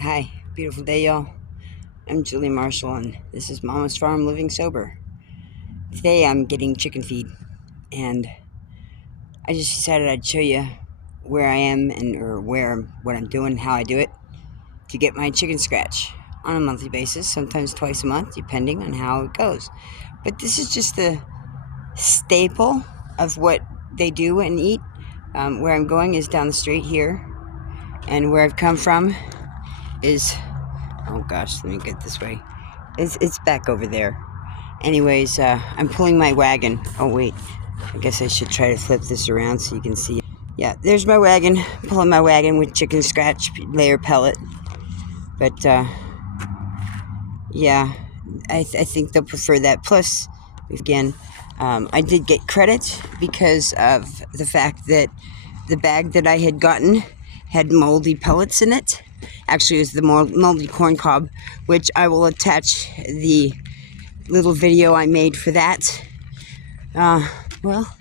Hi, beautiful day, y'all. I'm Julie Marshall, and this is Mama's Farm Living Sober. Today I'm getting chicken feed, and I just decided I'd show you where I am or what I'm doing, how I do it to get my chicken scratch on a monthly basis, sometimes twice a month, depending on how it goes. But this is just the staple of what they do and eat. Where I'm going is down the street here, and where I've come from is, oh gosh, let me get this way. It's back over there. Anyways, I'm pulling my wagon. Oh wait, I guess I should try to flip this around so you can see it. Yeah, there's my wagon. Pulling my wagon with chicken scratch layer pellet. But yeah, I think they'll prefer that. Plus, again, I did get credit because of the fact that the bag that I had gotten had moldy pellets in it. Actually, it was the moldy corn cob, which I will attach the little video I made for that. Well,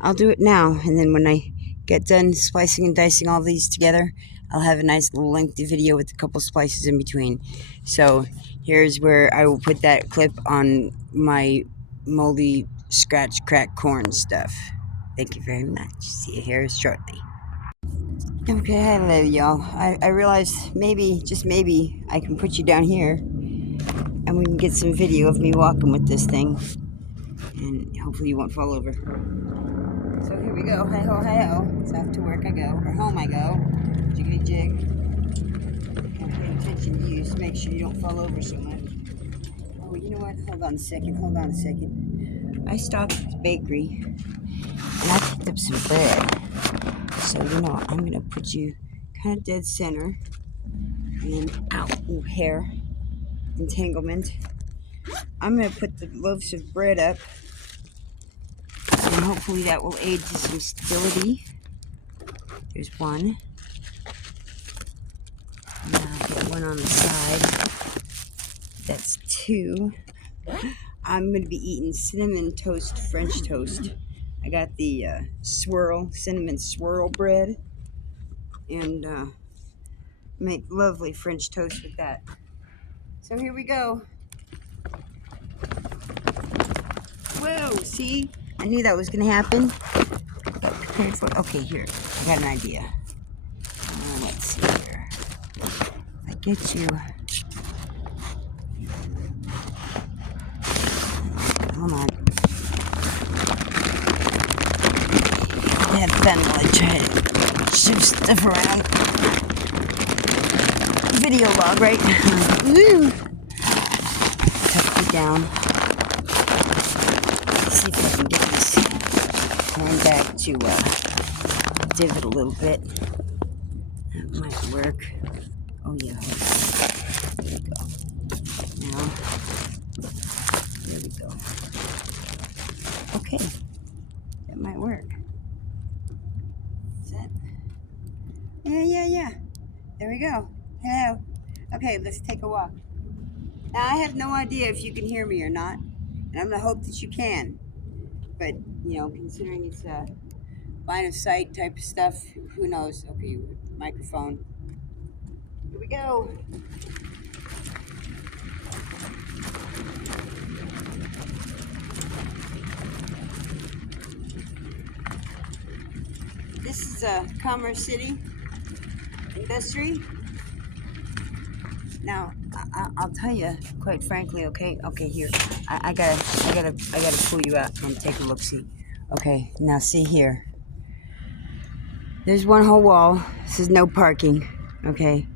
I'll do it now, and then when I get done splicing and dicing all these together, I'll have a nice little lengthy video with a couple splices in between. So here's where I will put that clip on my moldy scratch crack corn stuff. Thank you very much. See you here shortly. Okay, hello y'all. I realized maybe, just maybe, I can put you down here and we can get some video of me walking with this thing. And hopefully you won't fall over. So here we go. Hi ho, hi ho. It's off to work I go, or home I go. Jiggity jig. Gotta pay attention to you to make sure you don't fall over so much. Oh, you know what? Hold on a second. I stopped at the bakery and I picked up some bread. So, I'm gonna put you kind of dead center. And then, ow, ooh, hair entanglement. I'm gonna put the loaves of bread up. And hopefully that will aid to some stability. There's one. Now I'll get one on the side. That's two. I'm going to be eating cinnamon toast French toast. I got the cinnamon swirl bread. And make lovely French toast with that. So here we go. Whoa, see? I knew that was going to happen. Got prepared for it. Okay, here. I got an idea. Let's see here. If I get you... Hold on. Have fun while I try to shift stuff around. Video log, right? Woo! Tuck you down. Let's see if I can get this going back to divot a little bit. That might work. Oh yeah. There we go. Now, there we go. Okay, that might work. Is that? Yeah. There we go. Hello. Okay, let's take a walk. Now, I have no idea if you can hear me or not, and I'm gonna hope that you can. But, considering it's a line of sight type of stuff, who knows? Okay, microphone. Here we go. This is Commerce City Industry. Now, I'll tell you, quite frankly, okay, here, I gotta pull you out and take a look. See, okay, now see here. There's one whole wall. This is no parking. Okay,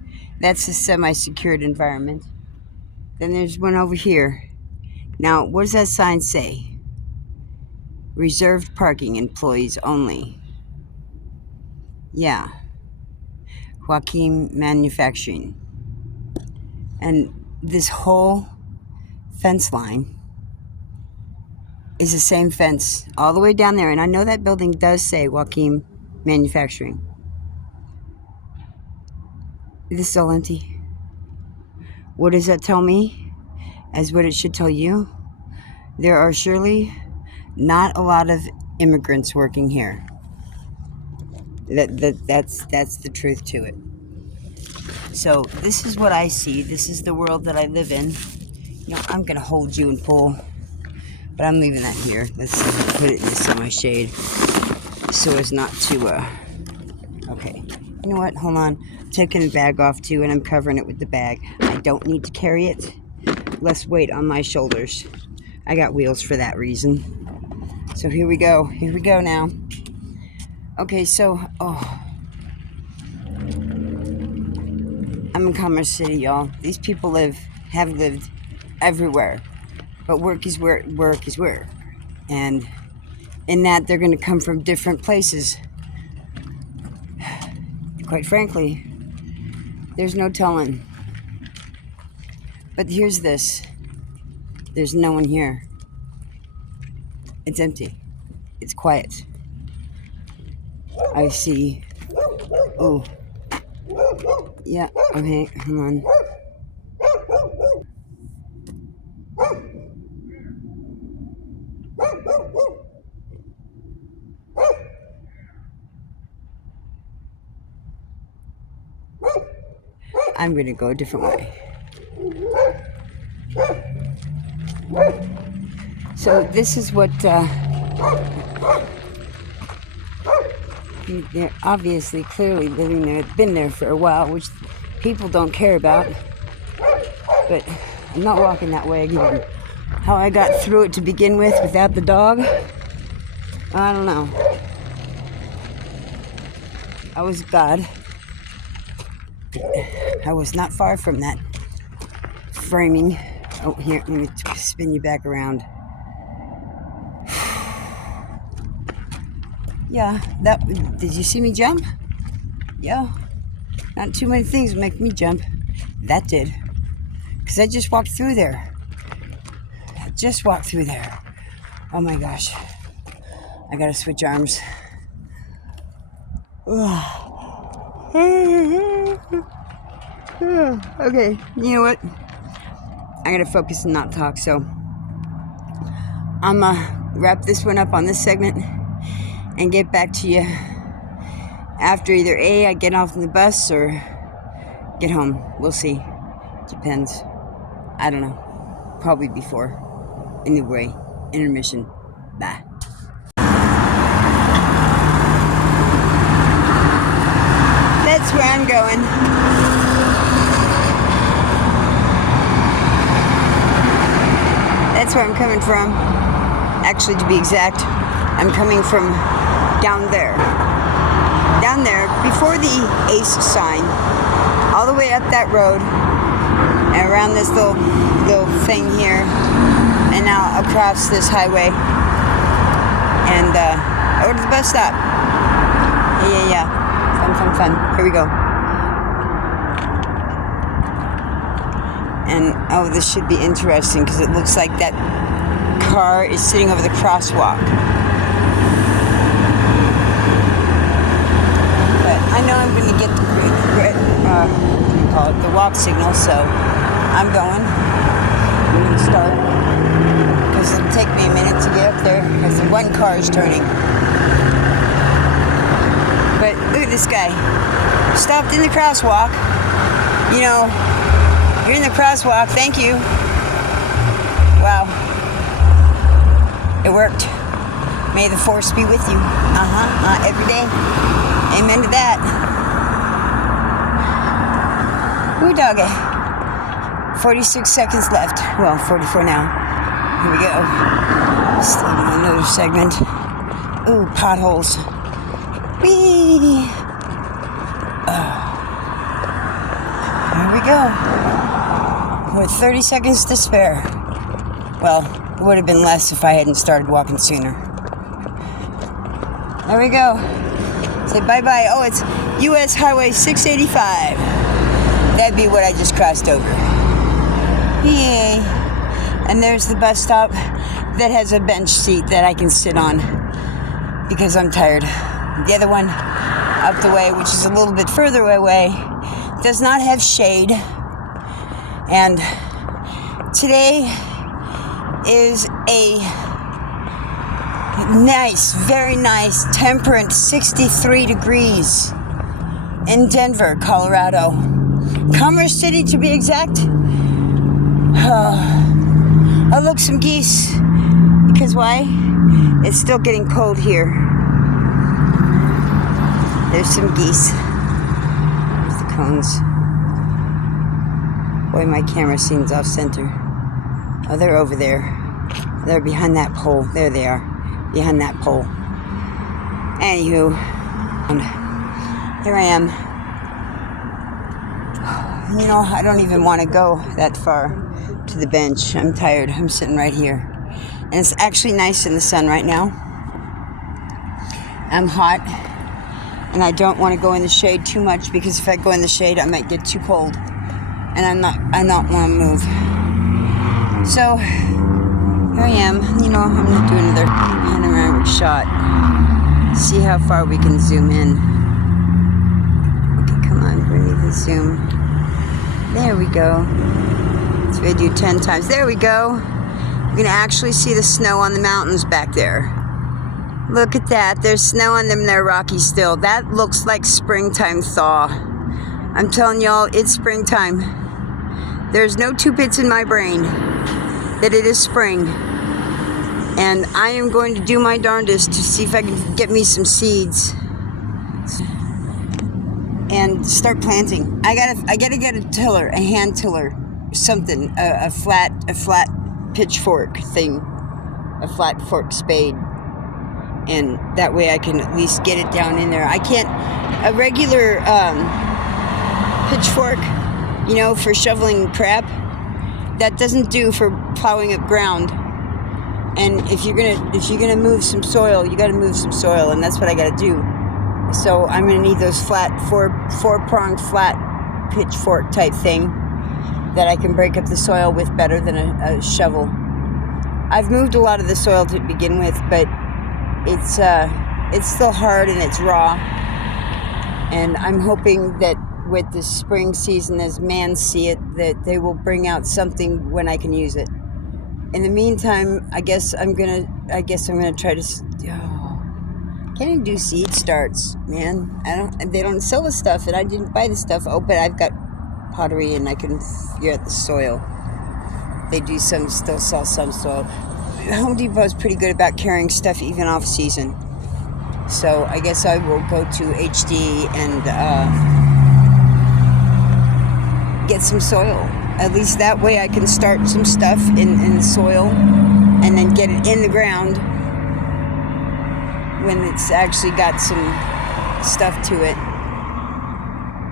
that's a semi-secured environment. Then there's one over here. Now, what does that sign say? Reserved parking, employees only. Yeah. Joaquin Manufacturing. And this whole fence line is the same fence all the way down there. And I know that building does say Joaquin Manufacturing. This is all empty. What does that tell me? As what it should tell you. There are surely not a lot of immigrants working here. That's the truth to it. So this is what I see. This is the world that I live in. You know, I'm going to hold you and pull, but I'm leaving that here. Let's put it in the semi-shade so as not to, okay. You know what? Hold on. I'm taking the bag off too, and I'm covering it with the bag. I don't need to carry it. Less weight on my shoulders. I got wheels for that reason. So here we go. Here we go now. Okay, so, I'm in Commerce City, y'all. These people have lived everywhere. But work is work. And in that, they're going to come from different places. Quite frankly, there's no telling. But here's this. There's no one here. It's empty. It's quiet. I see. Oh. Yeah, okay, hold on. I'm going to go a different way. So this is what, they're obviously, clearly living there, been there for a while, which people don't care about. But I'm not walking that way again. How I got through it to begin with without the dog, I don't know. I was God. I was not far from that framing. Oh, here, let me spin you back around. Yeah, did you see me jump? Yeah. Not too many things make me jump. That did. Because I just walked through there. Oh my gosh. I gotta switch arms. Okay, you know what? I gotta focus and not talk, so I'm gonna wrap this one up on this segment and get back to you after either A, I get off on the bus, or get home. We'll see. Depends. I don't know. Probably before. Anyway, intermission. Bye. That's where I'm going. That's where I'm coming from. Actually, to be exact, I'm coming from down there. Down there, before the ACE sign, all the way up that road, and around this little thing here, and now across this highway, and over to the bus stop. Yeah. Fun. Here we go. And, this should be interesting, because it looks like that car is sitting over the crosswalk. But I know I'm going to get the the walk signal, so I'm going. I'm going to start, because it'll take me a minute to get up there, because the one car is turning. But look at this guy. Stopped in the crosswalk. You know, you're in the crosswalk. Thank you. Wow. It worked. May the force be with you. Every day. Amen to that. Ooh, doggy. 46 seconds left. Well, 44 now. Here we go. Starting another segment. Ooh, potholes. Whee! Here we go. With 30 seconds to spare. Well, it would have been less if I hadn't started walking sooner. There we go. Say bye-bye. Oh, it's U.S. Highway 685. That'd be what I just crossed over. Yay. And there's the bus stop that has a bench seat that I can sit on because I'm tired. The other one up the way, which is a little bit further away, does not have shade. And today is a nice, very nice, temperate 63 degrees in Denver, Colorado. Commerce City to be exact. Oh, look, some geese. Because why? It's still getting cold here. There's some geese. There's the cones. Boy, my camera seems off center. Oh, they're over there. They're behind that pole. There they are. Behind that pole. Anywho, here I am. You know, I don't even want to go that far to the bench. I'm tired. I'm sitting right here. And it's actually nice in the sun right now. I'm hot. And I don't want to go in the shade too much because if I go in the shade, I might get too cold. And I don't want to move. So, here I am. You know, I'm going to do another panoramic shot. See how far we can zoom in. Okay, come on, bring me the zoom. There we go. So we do 10 times. There we go. You can actually see the snow on the mountains back there. Look at that. There's snow on them. They're rocky still. That looks like springtime thaw. I'm telling y'all, it's springtime. There's no two bits in my brain that it is spring. And I am going to do my darndest to see if I can get me some seeds and start planting. I gotta get a tiller, a hand tiller, something, a flat pitchfork thing, a flat fork spade, and that way I can at least get it down in there. I can't a regular pitchfork, you know, for shoveling crap. That doesn't do for plowing up ground. And if you're gonna move some soil, you gotta move some soil, and that's what I gotta do. So I'm gonna need those flat four-pronged flat pitchfork type thing that I can break up the soil with better than a shovel. I've moved a lot of the soil to begin with, but it's still hard and it's raw. And I'm hoping that with the spring season, as man see it, that they will bring out something when I can use it. In the meantime, I guess I'm gonna try to. Can't even do seed starts, man. They don't sell the stuff, and I didn't buy the stuff. Oh, but I've got pottery, and I can figure out the soil. They do still sell some soil. Home Depot is pretty good about carrying stuff even off season. So I guess I will go to HD and get some soil. At least that way I can start some stuff in the soil and then get it in the ground when it's actually got some stuff to it.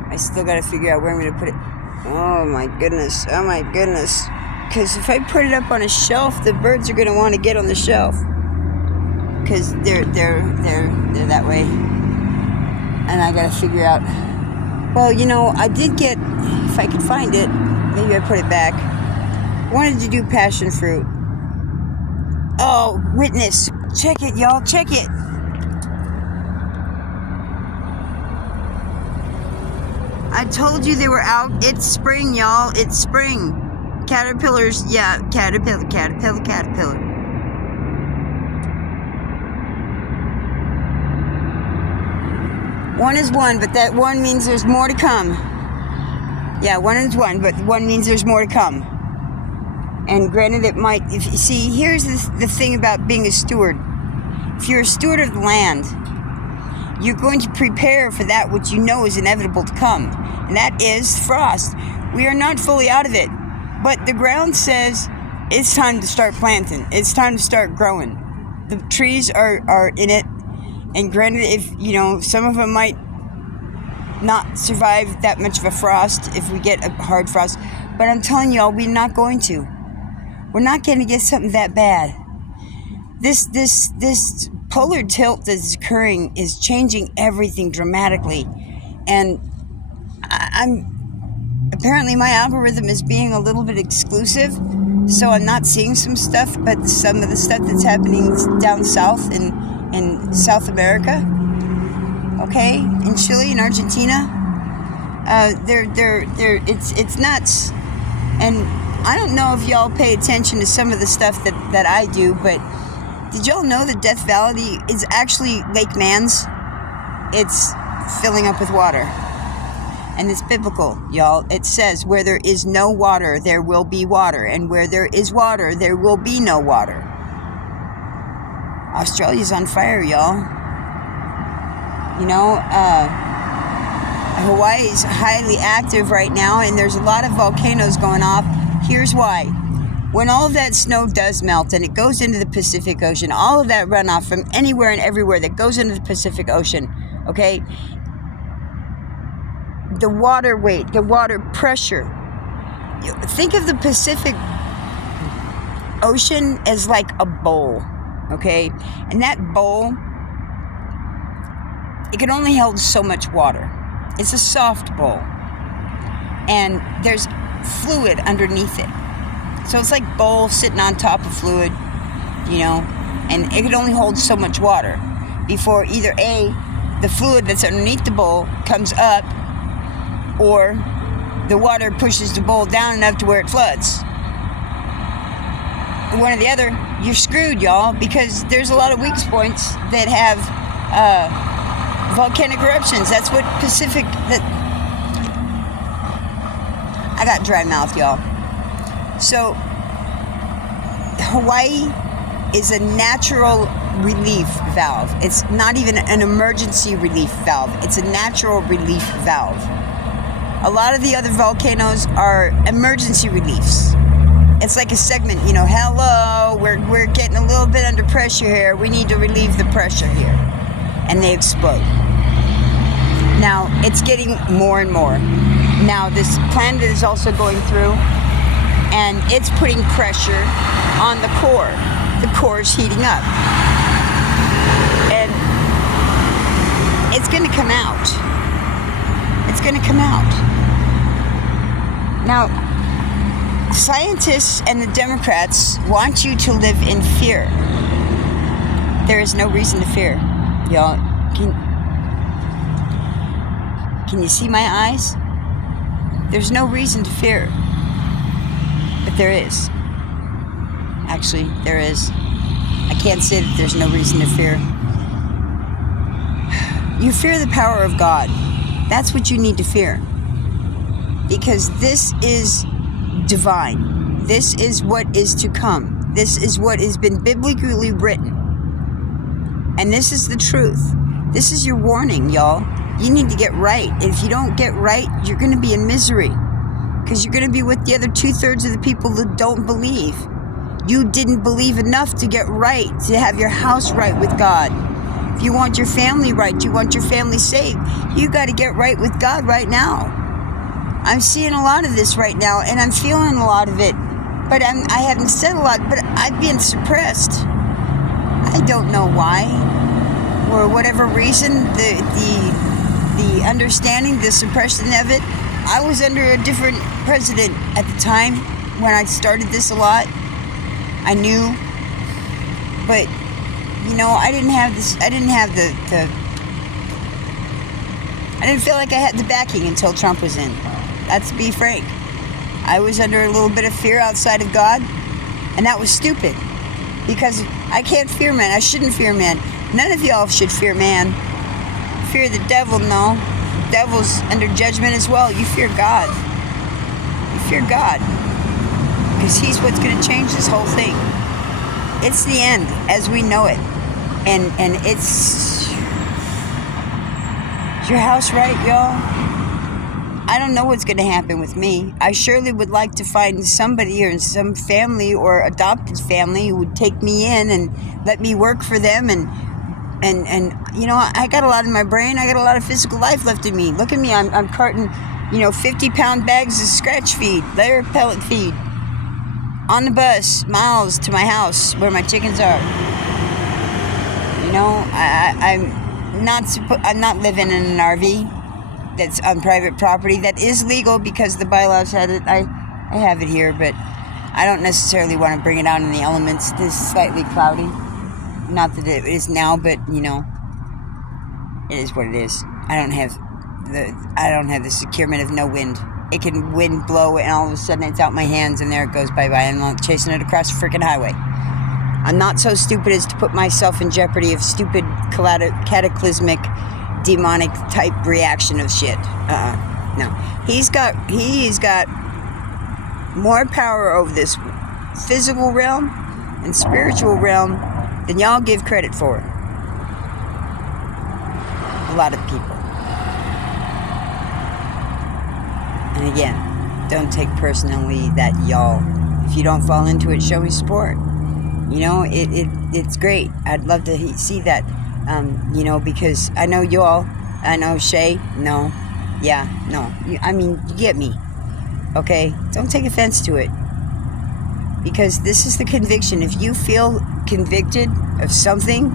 I still got to figure out where I'm going to put it. Oh my goodness. Because if I put it up on a shelf, the birds are going to want to get on the shelf. Because they're that way. And I got to figure out. Well, you know, I did get, if I could find it, maybe I put it back. I wanted to do passion fruit. Oh, witness. Check it, y'all. Check it. I told you they were out. It's spring, y'all. It's spring. Caterpillars. Yeah, caterpillar. One is one, but that one means there's more to come. Yeah, one is one, but one means there's more to come. And granted, it might. If you see, here's the thing about being a steward. If you're a steward of the land, you're going to prepare for that which you know is inevitable to come, and that is frost. We are not fully out of it, but the ground says it's time to start planting. It's time to start growing. The trees are in it, and granted, if you know, some of them might not survive that much of a frost if we get a hard frost, but I'm telling y'all, we're not going to. We're not going to get something that bad. This polar tilt that's occurring is changing everything dramatically, and I'm apparently my algorithm is being a little bit exclusive, so I'm not seeing some stuff, but some of the stuff that's happening down south in South America, okay, in Chile and Argentina, it's nuts. And I don't know if y'all pay attention to some of the stuff that I do, but did y'all know that Death Valley is actually Lake Mans? It's filling up with water. And it's biblical, y'all. It says, where there is no water, there will be water. And where there is water, there will be no water. Australia's on fire, y'all. You know, Hawaii's highly active right now, and there's a lot of volcanoes going off. Here's why. When all of that snow does melt and it goes into the Pacific Ocean, all of that runoff from anywhere and everywhere that goes into the Pacific Ocean, okay, the water weight, the water pressure. Think of the Pacific Ocean as like a bowl, okay? And that bowl, it can only hold so much water. It's a soft bowl. And there's fluid underneath it. So it's like bowl sitting on top of fluid, you know, and it can only hold so much water before either A, the fluid that's underneath the bowl comes up, or the water pushes the bowl down enough to where it floods. One or the other, you're screwed, y'all, because there's a lot of weak points that have volcanic eruptions. That's what I got dry mouth, y'all. So, Hawaii is a natural relief valve. It's not even an emergency relief valve. It's a natural relief valve. A lot of the other volcanoes are emergency reliefs. It's like a segment, you know, hello, we're getting a little bit under pressure here. We need to relieve the pressure here. And they explode. Now, it's getting more and more. Now, this planet is also going through, and it's putting pressure on the core. The core is heating up. And it's going to come out. It's going to come out. Now, scientists and the Democrats want you to live in fear. There is no reason to fear. Y'all, can you see my eyes? There's no reason to fear. But there is. Actually, there is. I can't say that there's no reason to fear. You fear the power of God. That's what you need to fear. Because this is divine. This is what is to come. This is what has been biblically written. And this is the truth. This is your warning, y'all. You need to get right. If you don't get right, you're going to be in misery. Because you're going to be with the other 2/3 of the people that don't believe. You didn't believe enough to get right, to have your house right with God. If you want your family right, you want your family saved, you got to get right with God right now. I'm seeing a lot of this right now, and I'm feeling a lot of it. But I haven't said a lot, but I've been suppressed. I don't know why. For whatever reason, the understanding, the suppression of it. I was under a different president at the time when I started this a lot. I knew, but you know, I didn't have this. I didn't have I didn't feel like I had the backing until Trump was in. That's to be frank. I was under a little bit of fear outside of God, and that was stupid because I can't fear man. I shouldn't fear man. None of y'all should fear man. Fear the devil, no. The devil's under judgment as well. You fear God. You fear God. Because he's what's going to change this whole thing. It's the end as we know it. And it's your house right, y'all? I don't know what's going to happen with me. I surely would like to find somebody or some family or adopted family who would take me in and let me work for them. And you know, I got a lot in my brain. I got a lot of physical life left in me. Look at me. I'm carting, 50-pound bags of scratch feed, layer pellet feed, on the bus, miles to my house where my chickens are. You know, I'm not living in an RV that's on private property. That is legal because the bylaws had it. I have it here, but I don't necessarily want to bring it out in the elements. This is slightly cloudy. Not that it is now, but it is what it is. I don't have the securement of no wind. It can wind blow and all of a sudden it's out my hands and there it goes bye-bye. I'm not chasing it across the freaking highway. I'm not so stupid as to put myself in jeopardy of stupid cataclysmic demonic type reaction of shit. No. He's got more power over this physical realm and spiritual realm than y'all give credit for. A lot of people. And again, don't take personally that y'all. If you don't fall into it, show me support. You know, it's great. I'd love to see that. You know, because I know y'all. I know Shay. No. Yeah, no. I mean, you get me. Okay? Don't take offense to it. Because this is the conviction. If you feel convicted of something,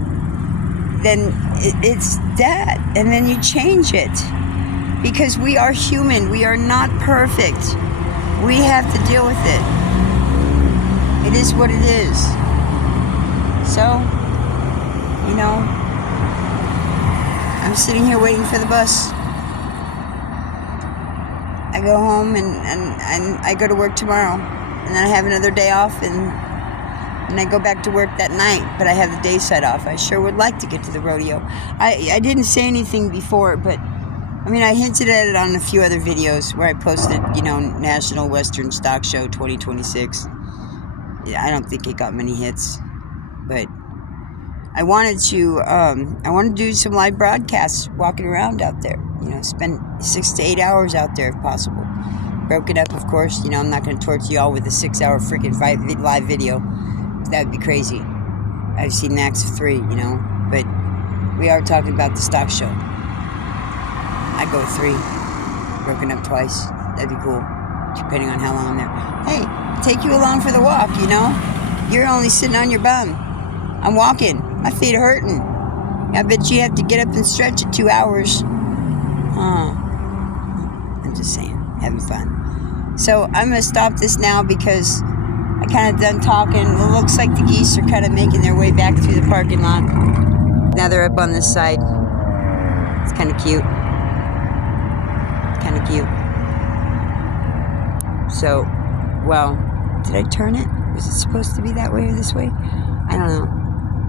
then it's that. And then you change it. Because we are human. We are not perfect. We have to deal with it. It is what it is. So, you know, I'm sitting here waiting for the bus. I go home and I go to work tomorrow. And then I have another day off and I go back to work that night. But I have the day set off. I sure would like to get to the rodeo. I didn't say anything before, but I mean, I hinted at it on a few other videos where I posted, you know, National Western Stock Show 2026. Yeah, I don't think it got many hits. But I wanted to do some live broadcasts walking around out there. You know, spend 6 to 8 hours out there if possible. Broken up, of course. You know, I'm not going to torture y'all with a 6-hour freaking live video. That would be crazy. I've seen max of 3, you know. But we are talking about the stock show. I go 3. Broken up twice. That'd be cool. Depending on how long I'm there. Hey, take you along for the walk, you know. You're only sitting on your bum. I'm walking. My feet are hurting. I bet you have to get up and stretch at 2 hours. I'm just saying. Having fun. So I'm going to stop this now because I kind of done talking. It looks like the geese are kind of making their way back through the parking lot. Now they're up on this side. It's kind of cute. Kind of cute. So, well, did I turn it? Was it supposed to be that way or this way? I don't know.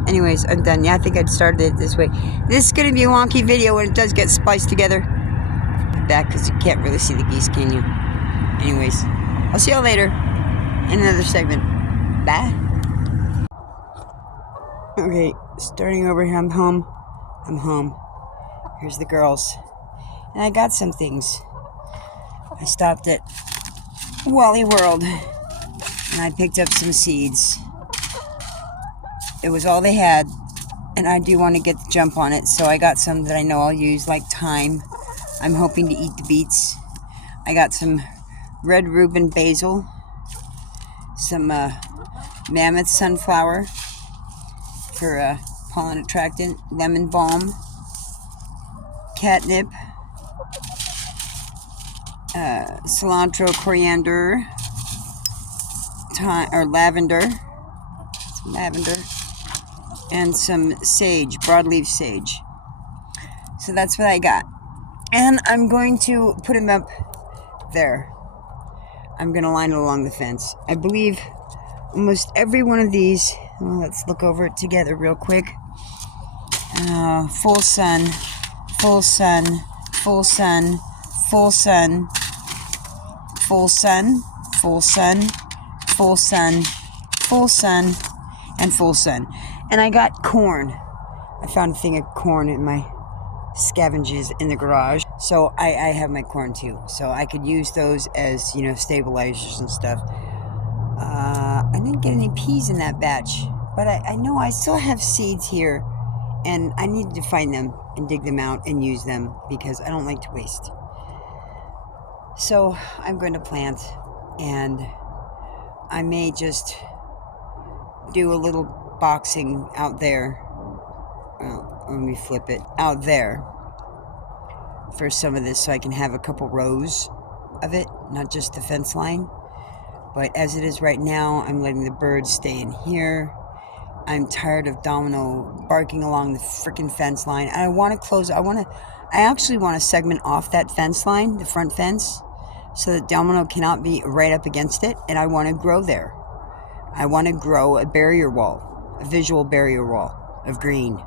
Anyways, I'm done. Yeah, I think I'd started it this way. This is going to be a wonky video when it does get spliced together. Back because you can't really see the geese, can you? Anyways, I'll see y'all later in another segment. Bye. Okay, starting over here. I'm home. Here's the girls. And I got some things. I stopped at Wally World and I picked up some seeds. It was all they had, and I do want to get the jump on it, so I got some that I know I'll use, like thyme. I'm hoping to eat the beets. I got some red Reuben basil, some mammoth sunflower for pollen attractant, lemon balm, catnip, cilantro, coriander, thyme, or lavender, and some sage, broadleaf sage. So that's what I got. And I'm going to put them up there. I'm going to line it along the fence. I believe almost every one of these, well, let's look over it together real quick. Full sun, full sun, full sun, full sun, full sun, full sun, full sun, full sun, and full sun. And I got corn. I found a thing of corn in my scavenges in the garage. So I have my corn too. So I could use those as, you know, stabilizers and stuff. I didn't get any peas in that batch. But I know I still have seeds here. And I need to find them and dig them out and use them because I don't like to waste. So I'm going to plant. And I may just do a little boxing out there. Let me flip it out there for some of this so I can have a couple rows of it, not just the fence line. But as it is right now, I'm letting the birds stay in here. I'm tired of Domino barking along the freaking fence line. I want to close. I actually want to segment off that fence line, the front fence, so that Domino cannot be right up against it. And I want to grow there. I want to grow a barrier wall, a visual barrier wall of green.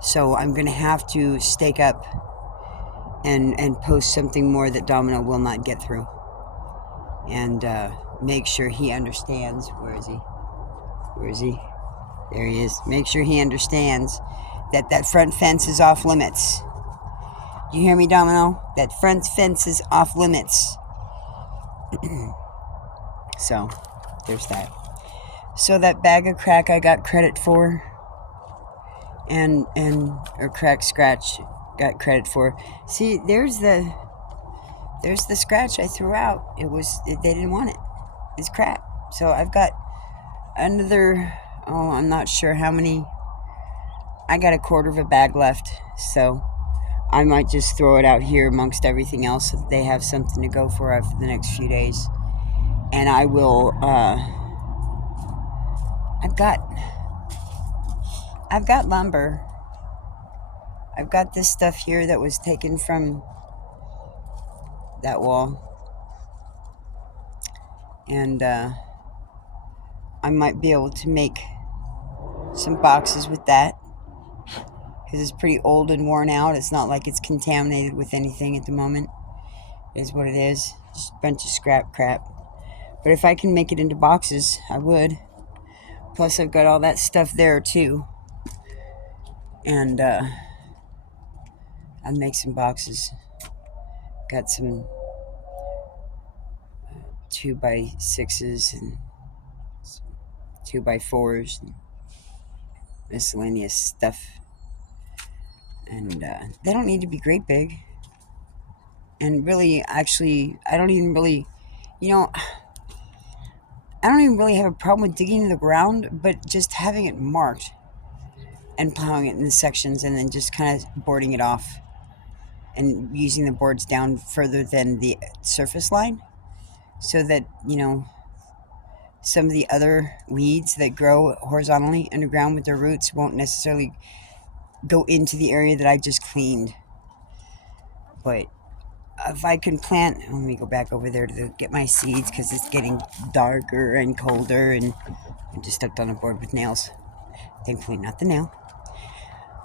So I'm going to have to stake up and post something more that Domino will not get through. And make sure he understands. Where is he? Where is he? There he is. Make sure he understands that that front fence is off limits. You hear me, Domino? That front fence is off limits. So, there's that. So that bag of crack I got credit for, or crack scratch got credit for. See, there's the scratch I threw out. They didn't want it. It's crap. So I've got another, I'm not sure how many. I got a quarter of a bag left, so I might just throw it out here amongst everything else so that they have something to go for after the next few days. And I will, I've got lumber. I've got this stuff here that was taken from that wall. And I might be able to make some boxes with that, because it's pretty old and worn out. It's not like it's contaminated with anything at the moment. It is what it is. Just a bunch of scrap crap. But if I can make it into boxes, I would. Plus I've got all that stuff there too. And I'd make some boxes. Got some 2x6s and 2x4s and miscellaneous stuff. And they don't need to be great big. And really, actually, I don't even really have a problem with digging in the ground, but just having it marked and plowing it in the sections and then just kind of boarding it off and using the boards down further than the surface line, so that, some of the other weeds that grow horizontally underground with their roots won't necessarily go into the area that I just cleaned. But if I can plant, let me go back over there to get my seeds, because it's getting darker and colder, and I just stepped on a board with nails. Thankfully not the nail.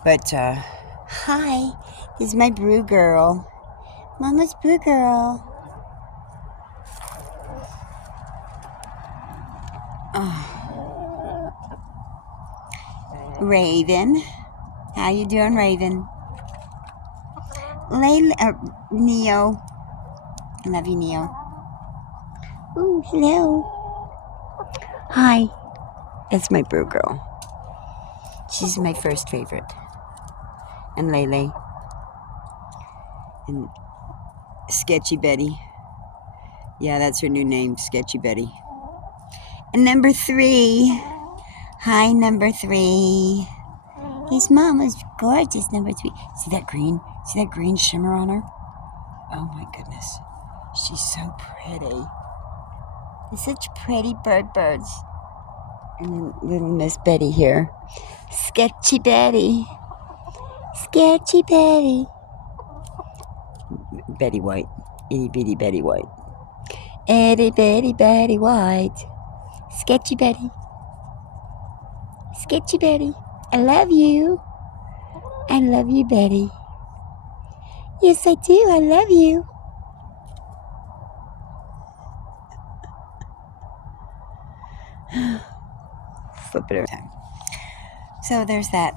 But hi, this is my brew girl, Mama's brew girl. Raven, how you doing, Raven? Neo. I love you, Neo. Ooh, hello. Hi. That's my brew girl. She's my first favorite. And Lele. And Sketchy Betty. Yeah, that's her new name, Sketchy Betty. And number 3. Hi, number 3. His mom was gorgeous, number 3. See that green? See that green shimmer on her? Oh my goodness. She's so pretty. They're such pretty birds. And then little Miss Betty here. Sketchy Betty. Sketchy Betty. Betty White. Itty bitty Betty White. Itty bitty Betty White. Sketchy Betty. Sketchy Betty. I love you. I love you, Betty. Yes, I do. I love you. Flip it every time. So there's that.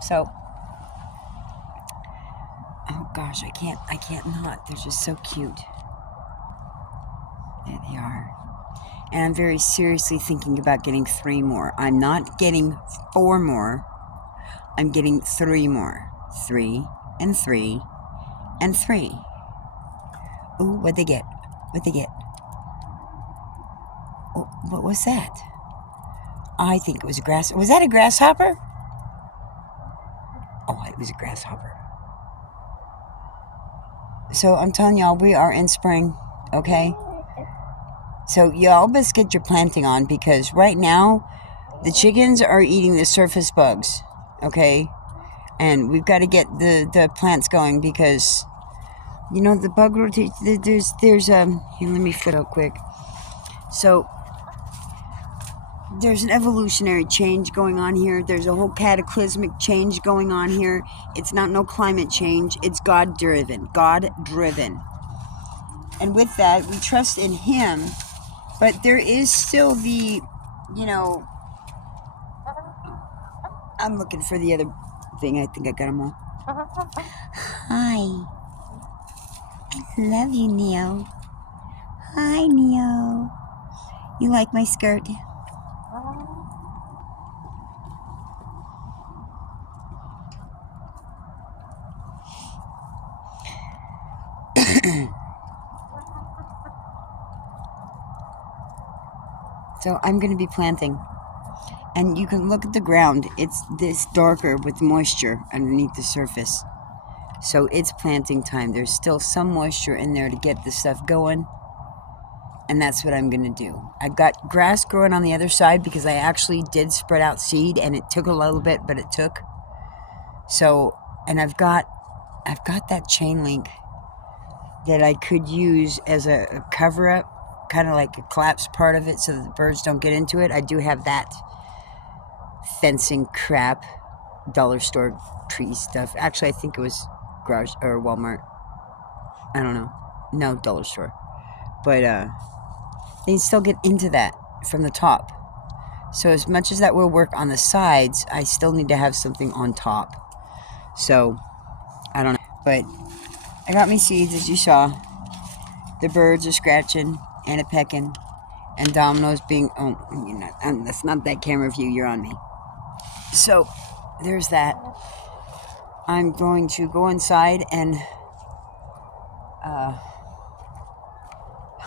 So, oh gosh, I can't not. They're just so cute. There they are. And I'm very seriously thinking about getting 3 more. I'm not getting 4 more. I'm getting 3 more. 3 and 3 and 3. Ooh, what'd they get? What'd they get? Oh, what was that? I think it was a grass. Was that a grasshopper? Oh, it was a grasshopper. So I'm telling y'all, we are in spring, okay? So y'all best get your planting on, because right now the chickens are eating the surface bugs, okay? And we've got to get the plants going, because the bug rotation. There's here, let me flip real quick. So there's an evolutionary change going on here. There's a whole cataclysmic change going on here. It's not no climate change. It's God driven. God driven. And with that, we trust in Him. But there is still the, I'm looking for the other thing. I think I got them all. Hi. I love you, Neo. Hi, Neo. You like my skirt? So I'm going to be planting. And you can look at the ground. It's this darker with moisture underneath the surface. So it's planting time. There's still some moisture in there to get the stuff going. And that's what I'm going to do. I've got grass growing on the other side because I actually did spread out seed, and it took a little bit, but it took. So, and I've got that chain link that I could use as a cover up, kind of like a collapse part of it so that the birds don't get into it. I do have that fencing crap, dollar store tree stuff. Actually, I think it was garage or Walmart. I don't know. No, dollar store. But they can still get into that from the top. So as much as that will work on the sides, I still need to have something on top. So, I don't know. But I got my seeds, as you saw. The birds are scratching and a pecking. And Domino's being... Oh, that's not that camera view. You're on me. So, there's that. I'm going to go inside and...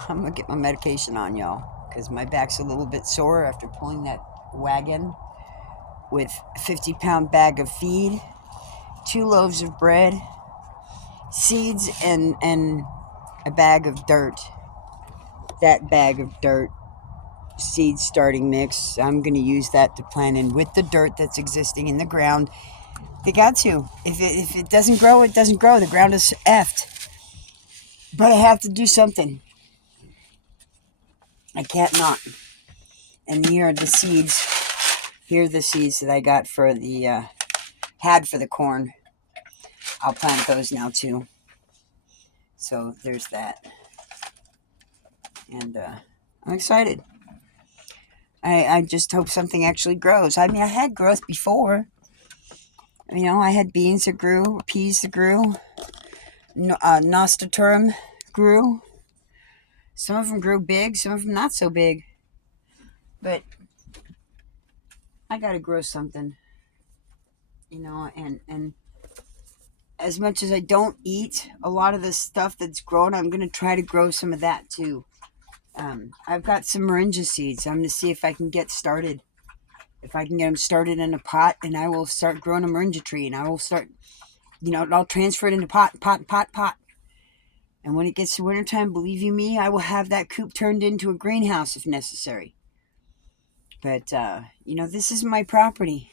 I'm going to get my medication on, y'all. Because my back's a little bit sore after pulling that wagon with a 50-pound bag of feed, 2 loaves of bread, seeds, and a bag of dirt. That bag of dirt, seed starting mix, I'm going to use that to plant in with the dirt that's existing in the ground. They got to. If it doesn't grow, it doesn't grow. The ground is effed. But I have to do something. I can't not. And here are the seeds. Here are the seeds that I got for the, had for the corn. I'll plant those now too. So there's that. And I'm excited. I just hope something actually grows. I mean, I had growth before. I had beans that grew, peas that grew, nostoturum grew. Some of them grew big, some of them not so big. But I got to grow something. And as much as I don't eat a lot of the stuff that's grown, I'm going to try to grow some of that too. I've got some moringa seeds. I'm going to see if I can get started. If I can get them started in a pot, and I will start growing a moringa tree, and I will start, I'll transfer it into pot. And when it gets to wintertime, believe you me, I will have that coop turned into a greenhouse if necessary. But, this is my property.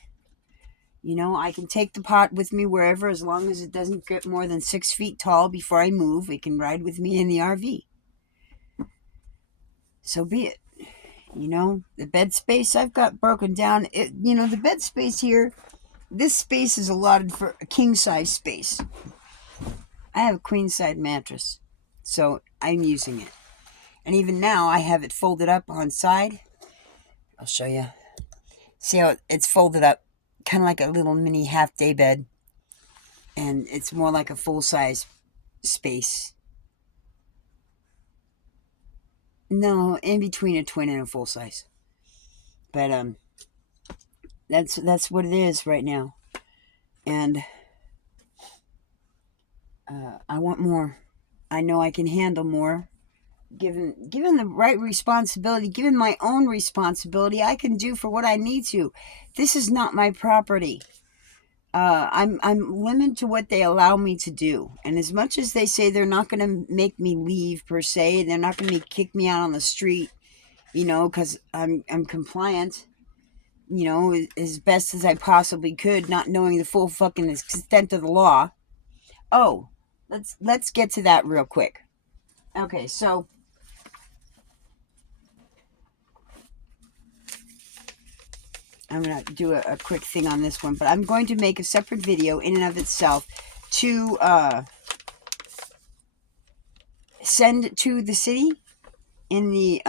I can take the pot with me wherever, as long as it doesn't get more than 6 feet tall before I move. It can ride with me in the RV. So be it. The bed space I've got broken down. The bed space here, this space is allotted for a king-size space. I have a queen-size mattress, so I'm using it. And even now, I have it folded up on side. I'll show you. See how it's folded up, kind of like a little mini half-day bed. And it's more like a full-size space. No, in between a twin and a full-size. But that's what it is right now. And I want more. I know I can handle more. Given the right responsibility, given my own responsibility, I can do for what I need to. This is not my property. I'm limited to what they allow me to do. And as much as they say they're not going to make me leave per se, they're not going to kick me out on the street, because I'm compliant, as best as I possibly could, not knowing the full fucking extent of the law. Oh, let's get to that real quick. Okay, so I'm going to do a quick thing on this one, but I'm going to make a separate video in and of itself to send to the city in the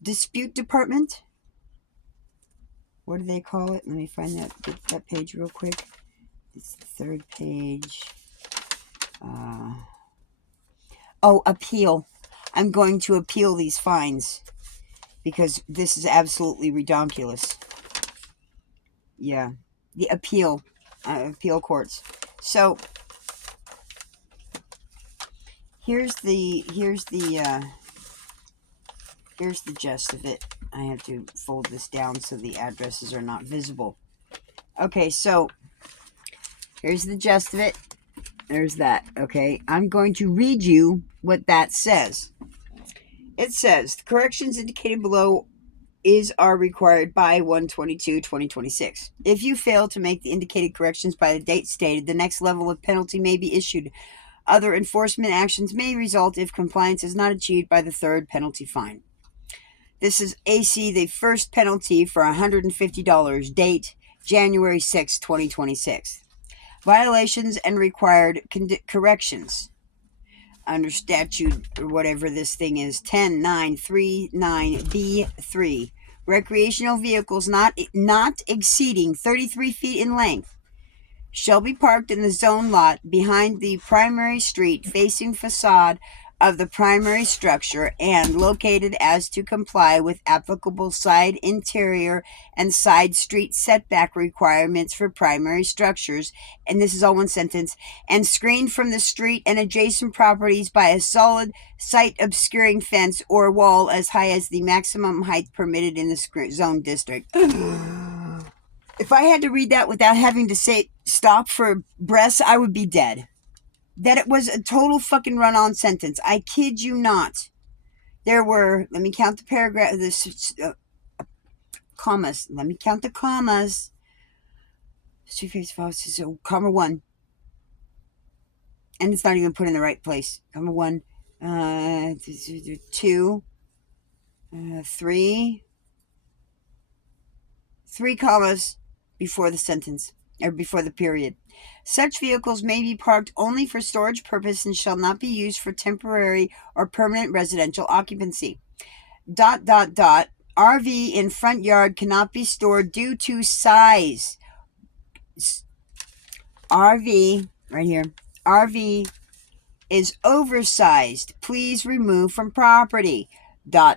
dispute department. What do they call it? Let me find that page real quick. It's the third page. Oh, appeal. I'm going to appeal these fines because this is absolutely redonkulous. Yeah, the appeal courts. So here's the gist of it. I have to fold this down so the addresses are not visible. Okay, so here's the gist of it. There's that. Okay, I'm going to read you what that says. It says, the corrections indicated below are required by 1/22/2026. If you fail to make the indicated corrections by the date stated, the next level of penalty may be issued. Other enforcement actions may result if compliance is not achieved by the third penalty fine. This is AC, the first penalty for $150, date January 6, 2026. Violations and required corrections. Under statute, or whatever this thing is, 10939B3. Recreational vehicles not exceeding 33 feet in length shall be parked in the zone lot behind the primary street facing facade of the primary structure and located as to comply with applicable side interior and side street setback requirements for primary structures, and this is all one sentence, and screened from the street and adjacent properties by a solid site obscuring fence or wall as high as the maximum height permitted in the zone district. If I had to read that without having to say stop for breaths, I would be dead. That it was a total fucking run-on sentence. I kid you not. There were, let me count the paragraph, commas. Let me count the commas. So, comma 1. And it's not even put in the right place. Comma 1, 2, 3. 3 commas before the sentence, or before the period. Such vehicles may be parked only for storage purposes and shall not be used for temporary or permanent residential occupancy. ... RV in front yard cannot be stored due to size. RV, right here, RV is oversized. Please remove from property. ... My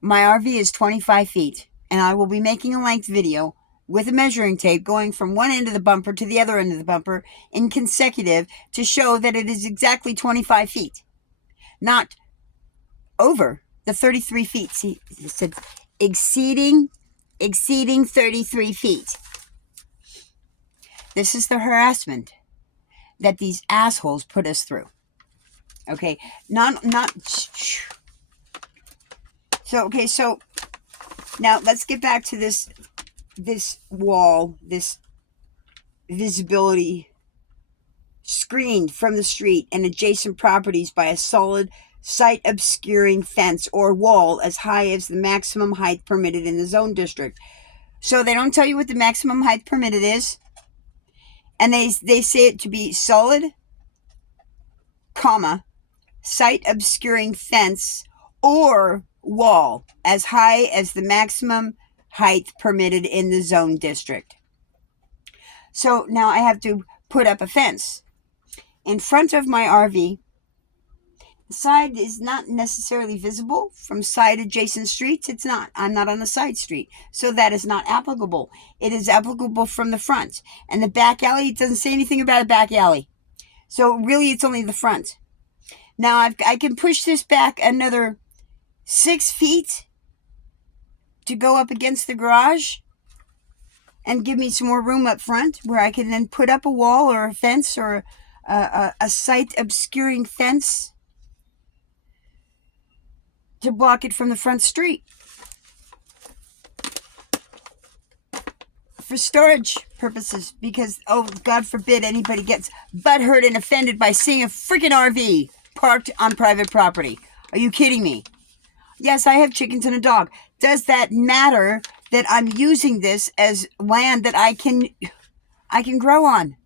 RV is 25 feet, and I will be making a length video with a measuring tape going from one end of the bumper to the other end of the bumper in consecutive to show that it is exactly 25 feet, not over the 33 feet. See, it said exceeding 33 feet. This is the harassment that these assholes put us through. Okay, so now let's get back to this wall, this visibility screened from the street and adjacent properties by a solid site obscuring fence or wall as high as the maximum height permitted in the zone district. So they don't tell you what the maximum height permitted is, and they say it to be solid, comma, site obscuring fence or wall as high as the maximum height permitted in the zone district. So now I have to put up a fence in front of my RV. The side is not necessarily visible from side adjacent streets. It's not. I'm not on a side street. So that is not applicable. It is applicable from the front. And the back alley, it doesn't say anything about a back alley. So really it's only the front. Now I can push this back another 6 feet to go up against the garage and give me some more room up front where I can then put up a wall or a fence or a site obscuring fence to block it from the front street for storage purposes, because, oh, God forbid anybody gets butthurt and offended by seeing a freaking RV parked on private property. Are you kidding me? Yes, I have chickens and a dog. does that matter that I'm using this as land that I can grow on?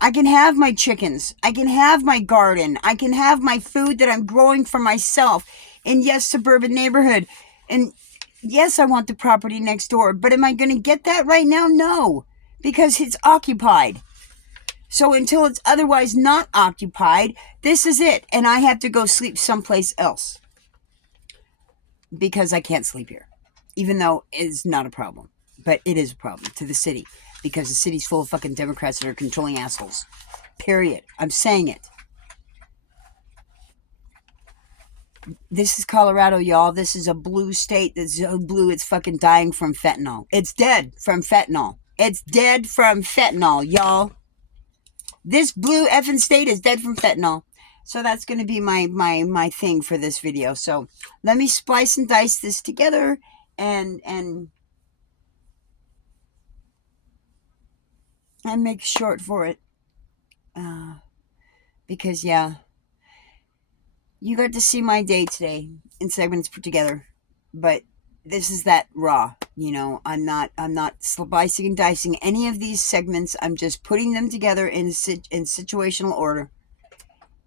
I can have my chickens. I can have my garden. I can have my food that I'm growing for myself in, yes, suburban neighborhood. And yes, I want the property next door. But am I going to get that right now? No, because it's occupied. So until it's otherwise not occupied, this is it. And I have to go sleep someplace else because I can't sleep here, even though it's not a problem. But it is a problem to the city because the city's full of fucking Democrats that are controlling assholes. Period. I'm saying it. This is Colorado, y'all. This is a blue state that's so blue it's fucking dying from fentanyl. It's dead from fentanyl. It's dead from fentanyl, y'all. This blue effing state is dead from fentanyl. So that's going to be my thing for this video. So let me splice and dice this together and make short for it. Because, yeah, you got to see my day today in segments put together. But this is that raw, you know. I'm not slicing and dicing any of these segments. I'm just putting them together in situational order.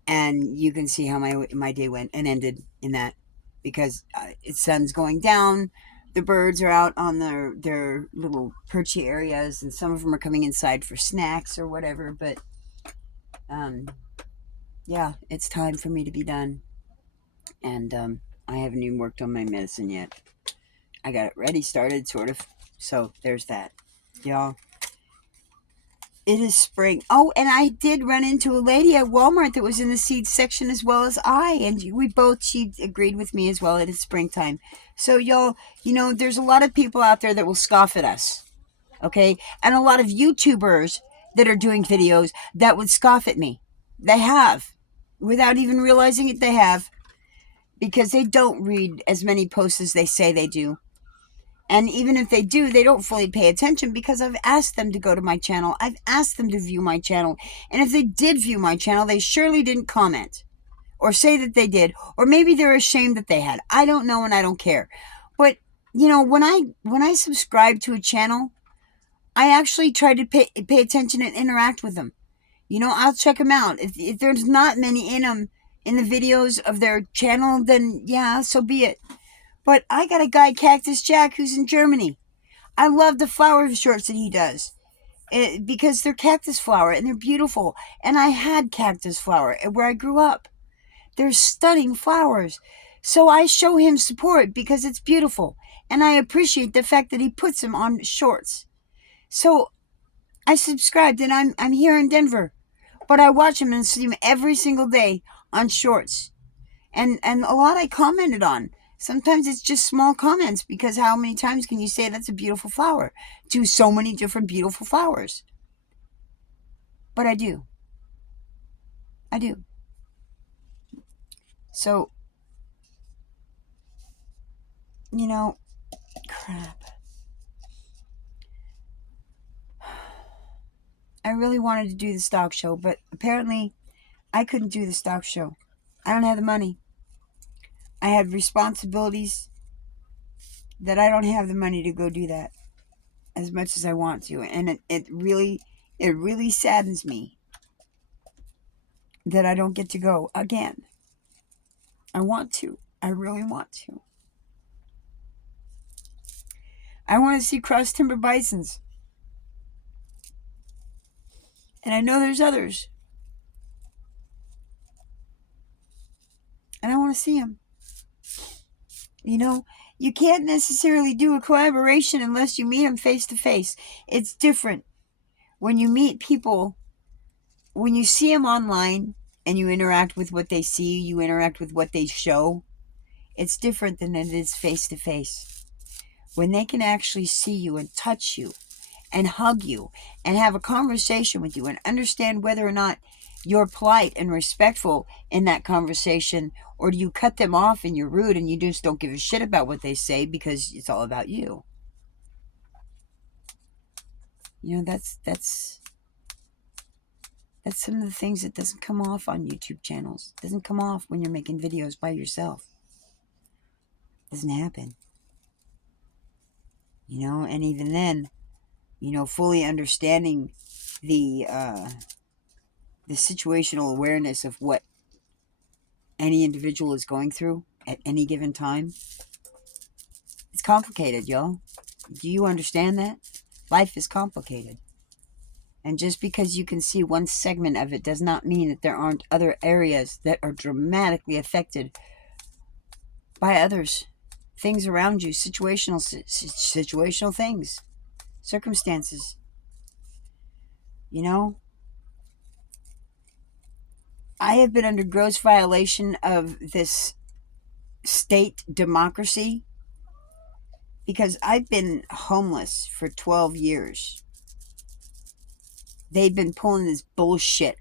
And you can see how my day went and ended in that. Because the sun's going down. The birds are out on their little perchy areas. And some of them are coming inside for snacks or whatever. But, yeah, it's time for me to be done. And I haven't even worked on my medicine yet. I got it ready, started, sort of. So there's that. Y'all, it is spring. Oh, and I did run into a lady at Walmart that was in the seeds section as well as I. And she agreed with me as well. It is springtime. So y'all, you know, there's a lot of people out there that will scoff at us. Okay? And a lot of YouTubers that are doing videos that would scoff at me. They have. Without even realizing it, they have. Because they don't read as many posts as they say they do. And even if they do, they don't fully pay attention because I've asked them to go to my channel. I've asked them to view my channel. And if they did view my channel, they surely didn't comment or say that they did. Or maybe they're ashamed that they had. I don't know and I don't care. But, you know, when I subscribe to a channel, I actually try to pay attention and interact with them. You know, I'll check them out. If there's not many in them, in the videos of their channel, then yeah, so be it. But I got a guy, Cactus Jack, who's in Germany. I love the flower shorts that he does because they're cactus flower and they're beautiful. And I had cactus flower where I grew up. They're stunning flowers. So I show him support because it's beautiful. And I appreciate the fact that he puts them on shorts. So I subscribed and I'm here in Denver. But I watch him and see him every single day on shorts. And a lot I commented on. Sometimes it's just small comments because how many times can you say that's a beautiful flower to so many different beautiful flowers? But I do. I do. So, you know, crap. I really wanted to do the stock show, but apparently I couldn't do the stock show. I don't have the money. I had responsibilities that I don't have the money to go do that as much as I want to. And it really saddens me that I don't get to go again. I want to. I really want to. I want to see cross timber bisons. And I know there's others. And I want to see them. You know, you can't necessarily do a collaboration unless you meet them face to face. It's different when you meet people, when you see them online and you interact with what they see, you interact with what they show. It's different than it is face to face. When they can actually see you and touch you and hug you and have a conversation with you and understand whether or not you're polite and respectful in that conversation, or do you cut them off and you're rude and you just don't give a shit about what they say because it's all about you. You know, that's some of the things that doesn't come off on YouTube channels. Doesn't come off when you're making videos by yourself. Doesn't happen. and even then, fully understanding the situational awareness of what any individual is going through at any given time. It's complicated, y'all. Do you understand that? Life is complicated. And just because you can see one segment of it does not mean that there aren't other areas that are dramatically affected by others. Things around you, situational things, circumstances. I have been under gross violation of this state democracy because I've been homeless for 12 years. They've been pulling this bullshit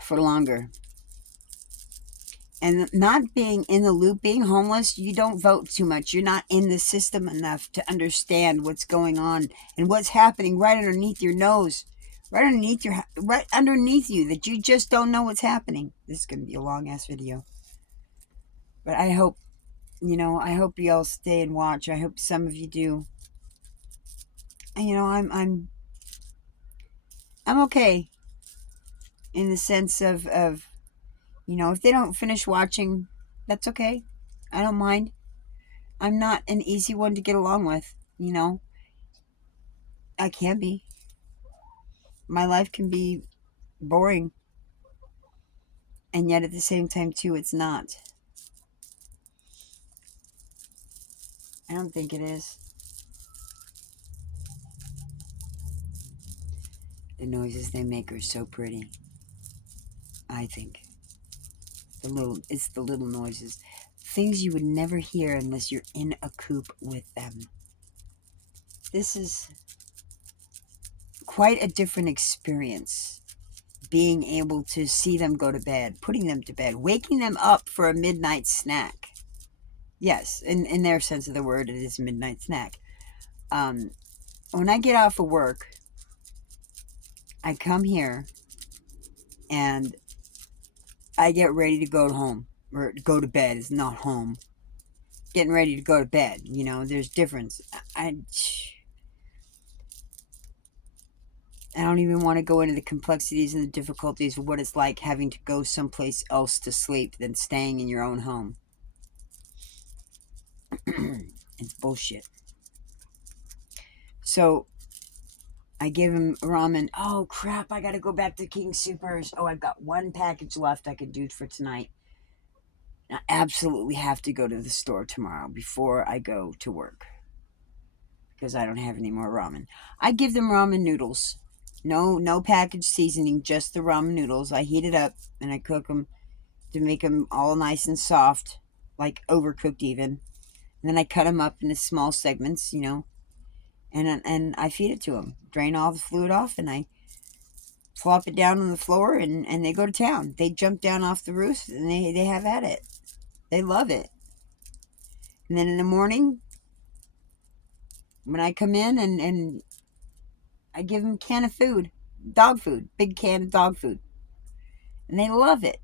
for longer. And not being in the loop, being homeless, you don't vote too much. You're not in the system enough to understand what's going on and what's happening right underneath your nose, right underneath you, that you just don't know what's happening. This is going to be a long-ass video. But I hope, I hope you all stay and watch. I hope some of you do. And, I'm okay in the sense of if they don't finish watching, that's okay. I don't mind. I'm not an easy one to get along with, I can be. My life can be boring. And yet at the same time, too, it's not. I don't think it is. The noises they make are so pretty. I think. It's the little noises. Things you would never hear unless you're in a coop with them. This is quite a different experience. Being able to see them go to bed, putting them to bed, waking them up for a midnight snack. Yes, in their sense of the word, it is a midnight snack. When I get off of work, I come here and I get ready to go home. Or go to bed. It's not home. Getting ready to go to bed. There's difference. I don't even want to go into the complexities and the difficulties of what it's like having to go someplace else to sleep than staying in your own home. It's bullshit. So, I give him ramen. Oh, crap, I gotta go back to King Soopers. Oh, I've got one package left I could do for tonight. I absolutely have to go to the store tomorrow before I go to work. Because I don't have any more ramen. I give them ramen noodles. No packaged seasoning, just the ramen noodles. I heat it up and I cook them to make them all nice and soft, like overcooked even. And then I cut them up into small segments, and I feed it to them. Drain all the fluid off and I flop it down on the floor and they go to town. They jump down off the roof and they have at it. They love it. And then in the morning, when I come in and I give them a can of food, dog food, big can of dog food. And they love it.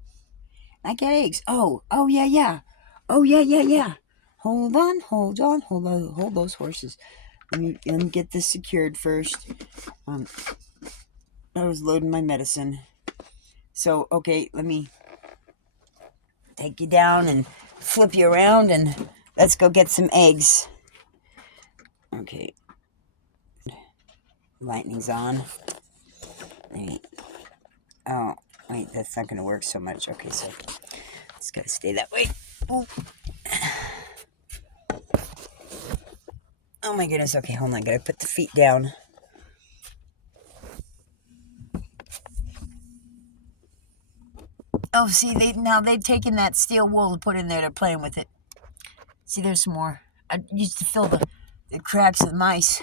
I get eggs. Oh, yeah. Oh, yeah. Hold on. Hold those horses. Let me get this secured first. I was loading my medicine. So, okay, let me take you down and flip you around and let's go get some eggs. Okay. Lightning's on. Oh, wait, that's not going to work so much. Okay, so it's got to stay that way. Ooh. Oh my goodness. Okay, hold on. Got to put the feet down. Oh, see, they've taken that steel wool and put in there. They're playing with it. See, there's some more. I used to fill the cracks with mice.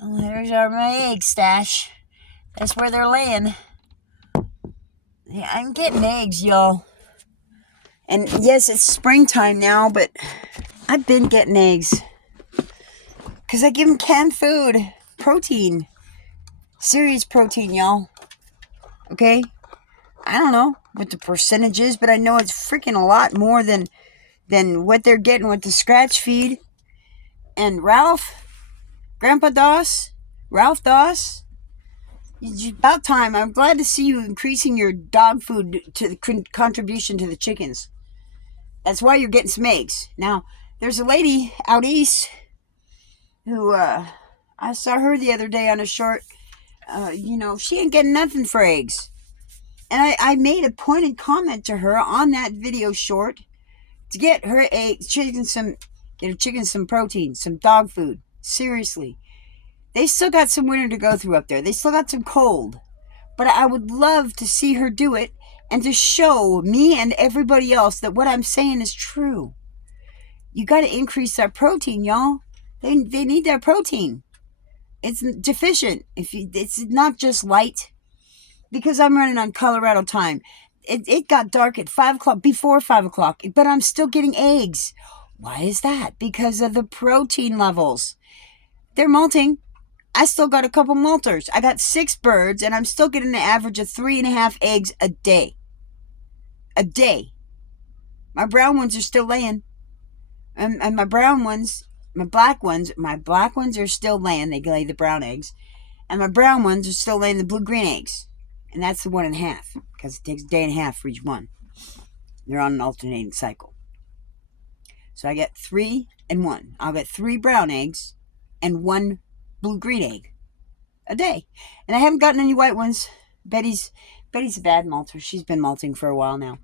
Oh, there's my egg stash. That's where they're laying. Yeah, I'm getting eggs, y'all. And yes, it's springtime now, but I've been getting eggs. Because I give them canned food. Protein. Serious protein, y'all. Okay? I don't know what the percentage is, but I know it's freaking a lot more than what they're getting with the scratch feed. And Ralph, Grandpa Doss, Ralph Doss, it's about time. I'm glad to see you increasing your dog food to the contribution to the chickens. That's why you're getting some eggs. Now, there's a lady out east who, I saw her the other day on a short, she ain't getting nothing for eggs. And I made a pointed comment to her on that video short to get her get her chicken some protein, some dog food. Seriously. They still got some winter to go through up there. They still got some cold. But I would love to see her do it and to show me and everybody else that what I'm saying is true. You got to increase that protein, y'all. They need that protein. It's deficient. It's not just light. Because I'm running on Colorado time. It got dark at 5 o'clock, before 5 o'clock, but I'm still getting eggs. Why is that? Because of the protein levels. They're molting. I still got a couple molters. I got 6 birds, and I'm still getting an average of 3.5 eggs a day. A day. My brown ones are still laying. And my brown ones, my black ones are still laying. They lay the brown eggs. And my brown ones are still laying the blue-green eggs. And that's the 1.5, because it takes a day and a half for each one. They're on an alternating cycle. So I get 3 and 1. I'll get 3 brown eggs and 1 blue-green egg a day. And I haven't gotten any white ones. Betty's a bad malter. She's been malting for a while now.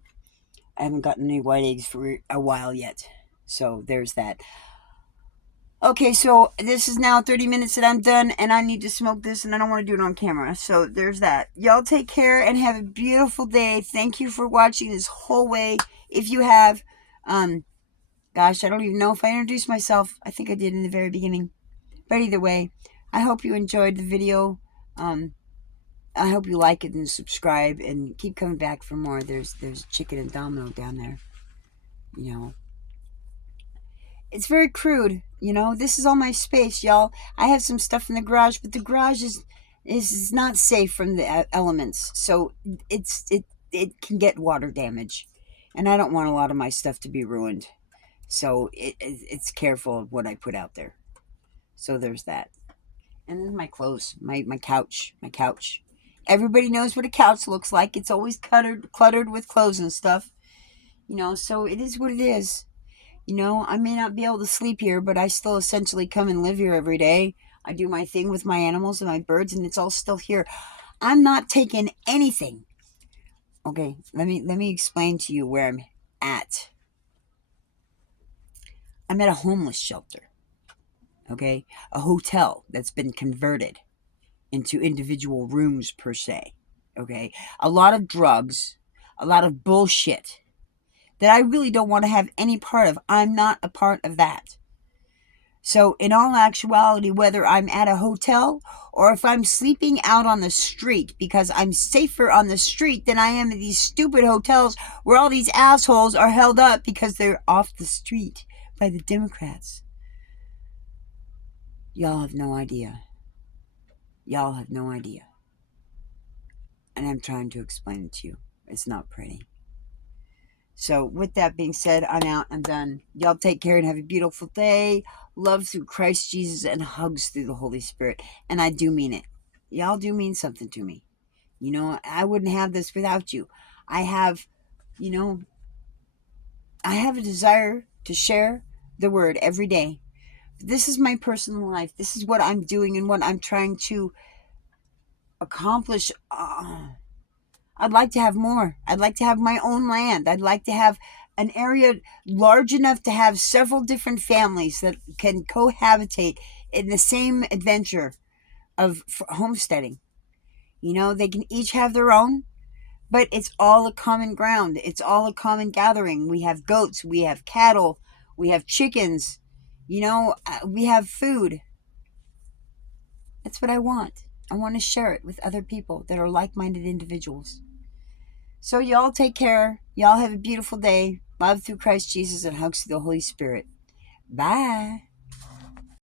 I haven't gotten any white eggs for a while yet. So there's that. Okay, so this is now 30 minutes that I'm done, and I need to smoke this, and I don't want to do it on camera. So there's that. Y'all take care and have a beautiful day. Thank you for watching this whole way. If you have, gosh, I don't even know if I introduced myself. I think I did in the very beginning. But either way, I hope you enjoyed the video. I hope you like it and subscribe and keep coming back for more. There's chicken and Domino down there. You know. It's very crude, This is all my space, y'all. I have some stuff in the garage, but the garage is not safe from the elements, so it can get water damage, and I don't want a lot of my stuff to be ruined. So it's careful of what I put out there. So there's that. And then my clothes, my couch. Everybody knows what a couch looks like. It's always cluttered with clothes and stuff, So it is what it is. I may not be able to sleep here, but I still essentially come and live here every day. I do my thing with my animals and my birds, and it's all still here. I'm not taking anything. Okay, let me explain to you where I'm at. I'm at a homeless shelter. Okay, a hotel that's been converted into individual rooms per se. Okay, a lot of drugs, a lot of bullshit that I really don't want to have any part of. I'm not a part of that. So in all actuality, whether I'm at a hotel or if I'm sleeping out on the street, because I'm safer on the street than I am in these stupid hotels where all these assholes are held up because they're off the street by the Democrats. Y'all have no idea. Y'all have no idea. And I'm trying to explain it to you. It's not pretty. So with that being said, I'm out. I'm done. Y'all take care and have a beautiful day. Love through Christ Jesus and hugs through the Holy Spirit. And I do mean it. Y'all do mean something to me. I wouldn't have this without you. I have a desire to share the word every day. This is my personal life. This is what I'm doing and what I'm trying to accomplish. I'd like to have more. I'd like to have my own land. I'd like to have an area large enough to have several different families that can cohabitate in the same adventure of homesteading. They can each have their own, but it's all a common ground. It's all a common gathering. We have goats. We have cattle. We have chickens. We have food. That's what I want. I want to share it with other people that are like-minded individuals. So y'all take care. Y'all have a beautiful day. Love through Christ Jesus and hugs through the Holy Spirit. Bye.